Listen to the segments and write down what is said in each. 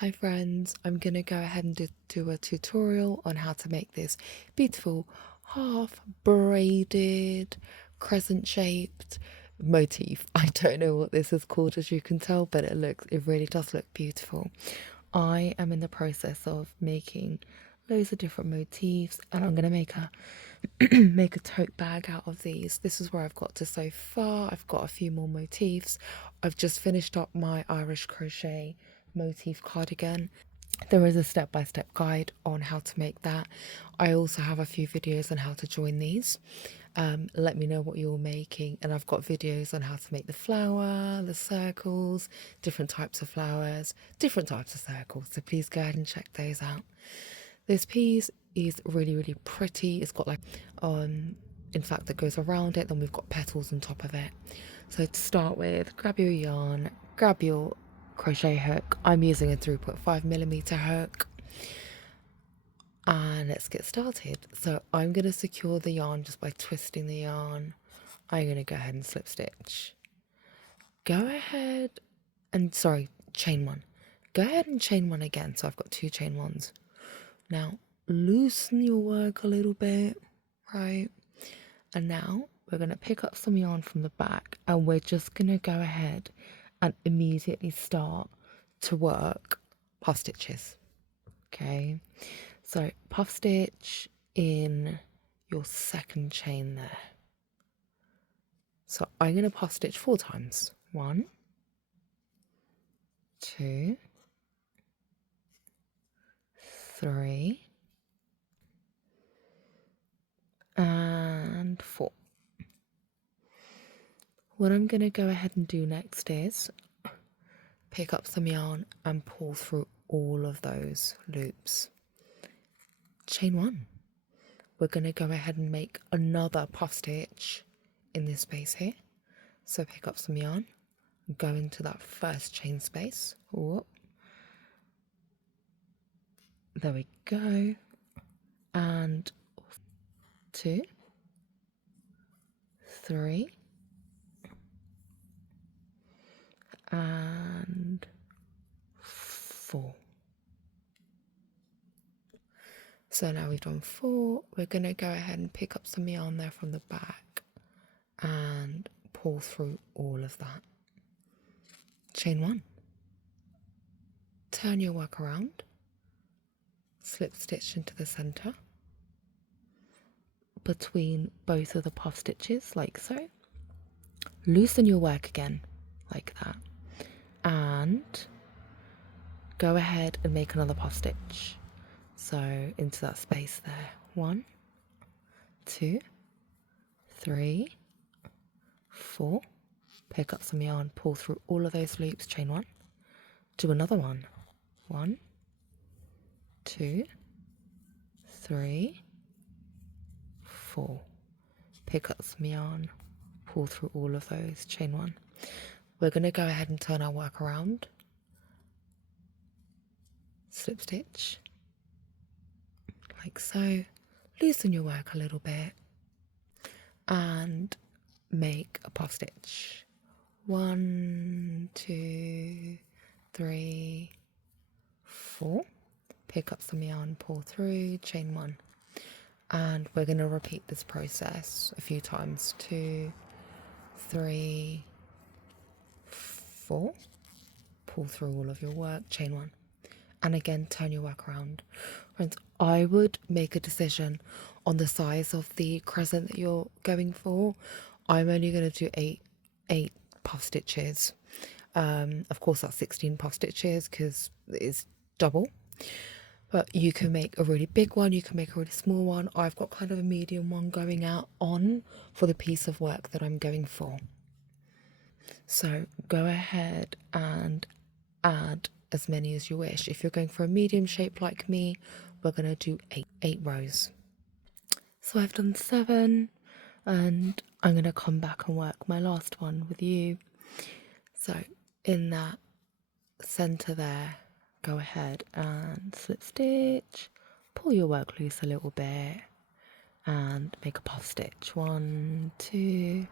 Hi friends, I'm going to go ahead and do a tutorial on how to make this beautiful half braided crescent shaped motif. I don't know what this is called, as you can tell, but it really does look beautiful. I am in the process of making loads of different motifs, and I'm going to make a make a tote bag out of these. This is where I've got to so far. I've got a few more motifs. I've just finished up my Irish crochet motif cardigan. There is a step-by-step guide on how to make that. I also have a few videos on how to join these. Let me know what you're making, and I've got videos on how to make the flower, the circles, different types of flowers, different types of circles, so please go ahead and check those out. This piece is really pretty. It's got like in fact, that goes around it, then we've got petals on top of it. So to start with, grab your yarn, grab your crochet hook. I'm using a 3.5mm hook, and let's get started. So I'm going to secure the yarn just by twisting the yarn. I'm going to go ahead and slip stitch. Go ahead and chain one. Go ahead and chain one again. So I've got two chain ones. Now loosen your work a little bit, right? And now we're going to pick up some yarn from the back, and we're just going to go ahead and immediately start to work puff stitches. Okay, so puff stitch in your second chain there. So I'm going to puff stitch 4 times. 1, 2, 3, and 4. What I'm going to go ahead and do next is pick up some yarn and pull through all of those loops. Chain 1. We're going to go ahead and make another puff stitch in this space here. So pick up some yarn, go into that first chain space. Whoop. There we go. And 2, 3, and 4. So now we've done 4. We're going to go ahead and pick up some yarn there from the back and pull through all of that. Chain 1. Turn your work around, slip stitch into the center between both of the puff stitches, like so. Loosen your work again, like that, and go ahead and make another puff stitch. So into that space there. 1, 2, 3, 4. Pick up some yarn, pull through all of those loops, chain 1. Do another one. 1, 2, 3, 4. Pick up some yarn, pull through all of those, chain 1. We're going to go ahead and turn our work around. Slip stitch, like so. Loosen your work a little bit and make a puff stitch. 1, 2, 3, 4. Pick up some yarn, pull through, chain 1. And we're going to repeat this process a few times. 2, 3, 4. Pull through all of your work, chain 1. And again, turn your work around. Friends, I would make a decision on the size of the crescent that you're going for. I'm only going to do 8 puff stitches. Of course, that's 16 puff stitches because it's double. But you can make a really big one, you can make a really small one. I've got kind of a medium one going out on for the piece of work that I'm going for. So go ahead and add as many as you wish. If you're going for a medium shape like me, we're going to do 8 rows. So I've done 7, and I'm going to come back and work my last one with you. So in that center there, go ahead and slip stitch, pull your work loose a little bit, and make a puff stitch. 1, 2,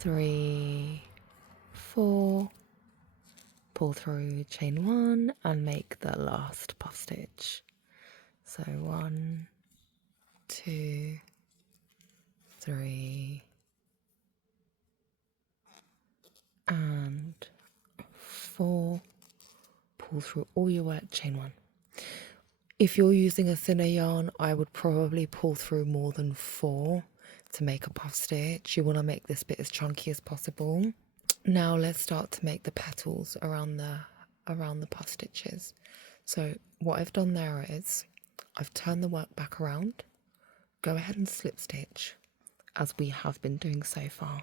3, 4. pull through chain 1 and make the last puff stitch. So 1, 2, 3 and 4. Pull through all your work, chain 1. If you're using a thinner yarn, I would probably pull through more than 4 to make a puff stitch. You want to make this bit as chunky as possible. Now let's start to make the petals around the puff stitches. So what I've done there is I've turned the work back around. Go ahead and slip stitch as we have been doing so far.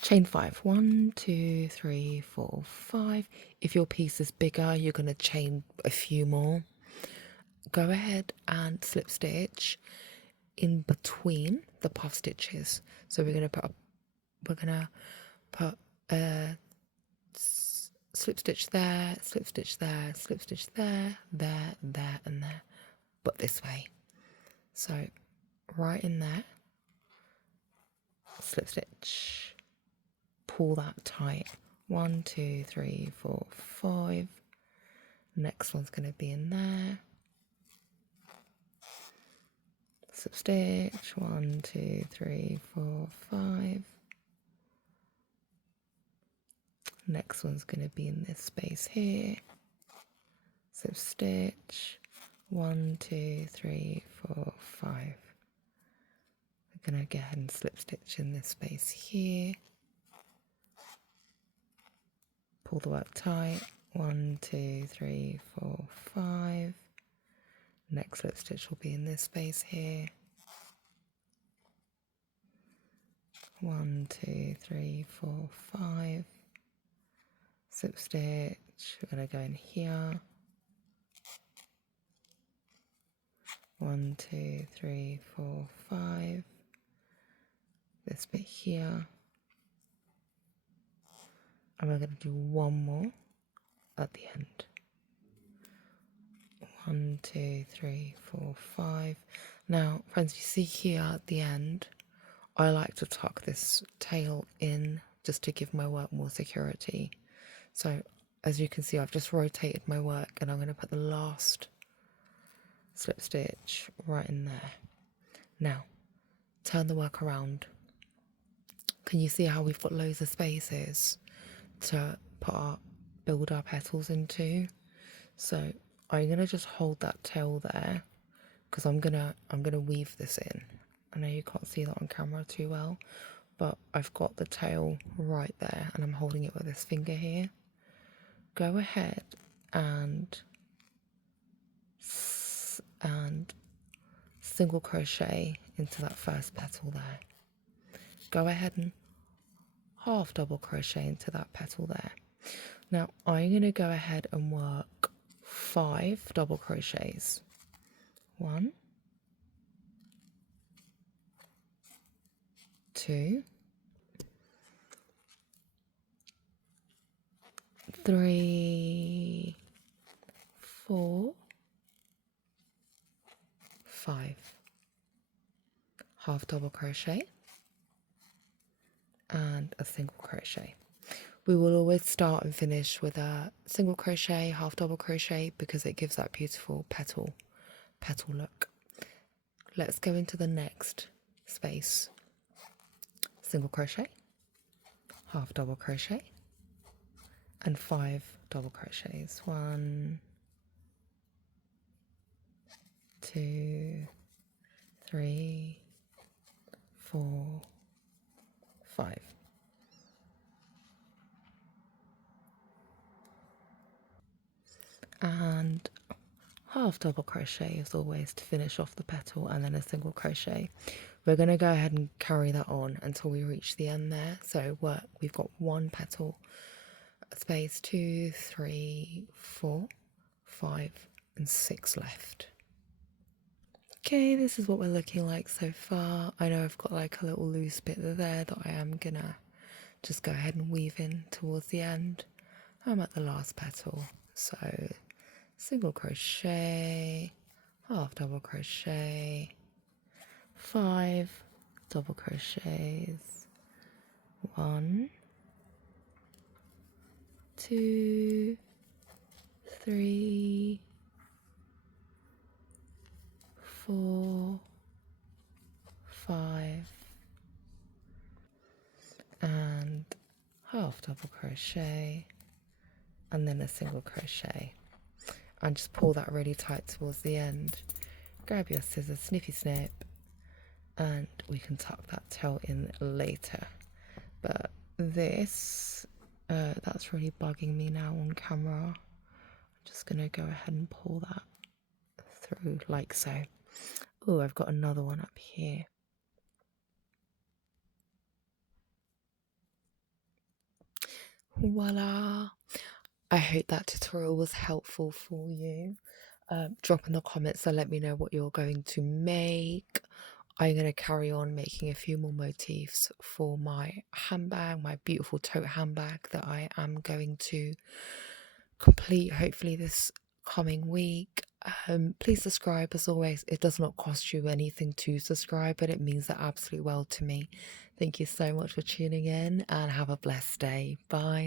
Chain 5. 1, 2, 3, 4, 5. If your piece is bigger, you're going to chain a few more. Go ahead and slip stitch in between the puff stitches. So we're going to put a slip stitch there, slip stitch there, slip stitch there, there, there, and there, but this way. So right in there, slip stitch, pull that tight. 1, 2, 3, 4, 5. Next one's going to be in there. Slip stitch. 1, 2, 3, 4, 5. Next one's going to be in this space here. Slip stitch. 1, 2, 3, 4, 5. We're going to go ahead and slip stitch in this space here. Pull the work tight. 1, 2, 3, 4, 5. Next slip stitch will be in this space here. 1, 2, 3, 4, 5. Slip stitch. We're going to go in here. 1, 2, 3, 4, 5. This bit here. And we're going to do one more at the end. 1, 2, 3, 4, 5. Now, friends, you see here at the end, I like to tuck this tail in just to give my work more security. So, as you can see, I've just rotated my work and I'm going to put the last slip stitch right in there. Now, turn the work around. Can you see how we've got loads of spaces to build our petals into? So I'm gonna just hold that tail there because I'm gonna weave this in. I know you can't see that on camera too well, but I've got the tail right there and I'm holding it with this finger here. Go ahead and single crochet into that first petal there. Go ahead and half double crochet into that petal there. Now I'm going to go ahead and work 5 double crochets. 1, 2, 3, 4, 5. Half double crochet and a single crochet. We will always start and finish with a single crochet, half double crochet, because it gives that beautiful petal look. Let's go into the next space. Single crochet, half double crochet, and 5 double crochets. 1, 2, 3, 4, 5. And half double crochet as always to finish off the petal, and then a single crochet. We're going to go ahead and carry that on until we reach the end there. So we've got 1 petal space, 2, 3, 4, 5 and 6 left. Okay, this is what we're looking like so far. I know I've got like a little loose bit there that I am gonna just go ahead and weave in towards the end. I'm at the last petal, so single crochet, half double crochet, 5 double crochets, 1, 2, 3, 4, 5, and half double crochet, and then a single crochet, and just pull that really tight towards the end. Grab your scissors, snippy snip, and we can tuck that tail in later. But this, that's really bugging me now on camera. I'm just gonna go ahead and pull that through like so. Oh, I've got another one up here. Voila! I hope that tutorial was helpful for you. Drop in the comments and let me know what you're going to make. I'm going to carry on making a few more motifs for my handbag, my beautiful tote handbag that I am going to complete hopefully this coming week. Please subscribe as always. It does not cost you anything to subscribe, but it means that absolutely well to me. Thank you so much for tuning in and have a blessed day. Bye.